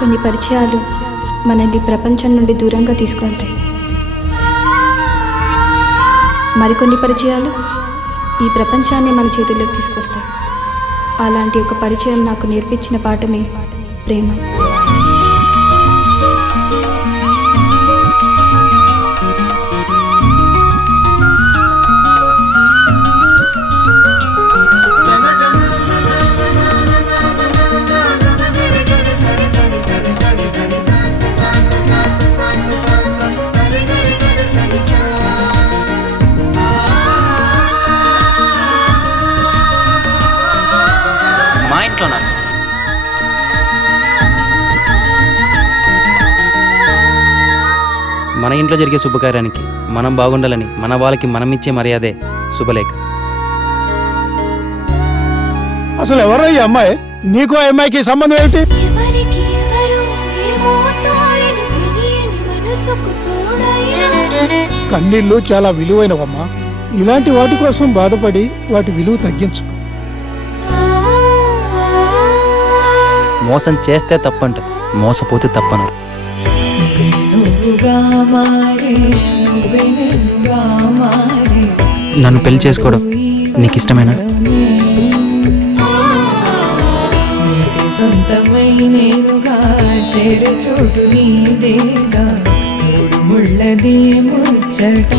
కొన్ని పరిచయాలు మనల్ని ప్రపంచం నుండి దూరంగా తీసుకువెళ్తాయి. మరికొన్ని పరిచయాలు ఈ ప్రపంచాన్ని మన చేతుల్లోకి తీసుకొస్తాయి. అలాంటి ఒక పరిచయం నాకు నేర్పించిన పాఠమే ప్రేమ. మా ఇంట్లోనా? మన ఇంట్లో జరిగే శుభకార్యానికి మనం బాగుండాలని మన వాళ్ళకి మనం ఇచ్చే మర్యాదే శుభలేఖ. అసలు ఎవరో ఈ అమ్మాయి? నీకు ఆ అమ్మాయికి సంబంధం ఏమిటి? కన్నీళ్ళు చాలా విలువైనవమ్మా. ఇలాంటి వాటి కోసం బాధపడి వాటి విలువ తగ్గించు. మోసం చేస్తే తప్పంట, మోసపోతే తప్పను. నన్ను పెళ్లి చేసుకోవడం నీకు ఇష్టమేనా? చేరే చోటు నీదేగా ముళ్ళది ముచ్చట.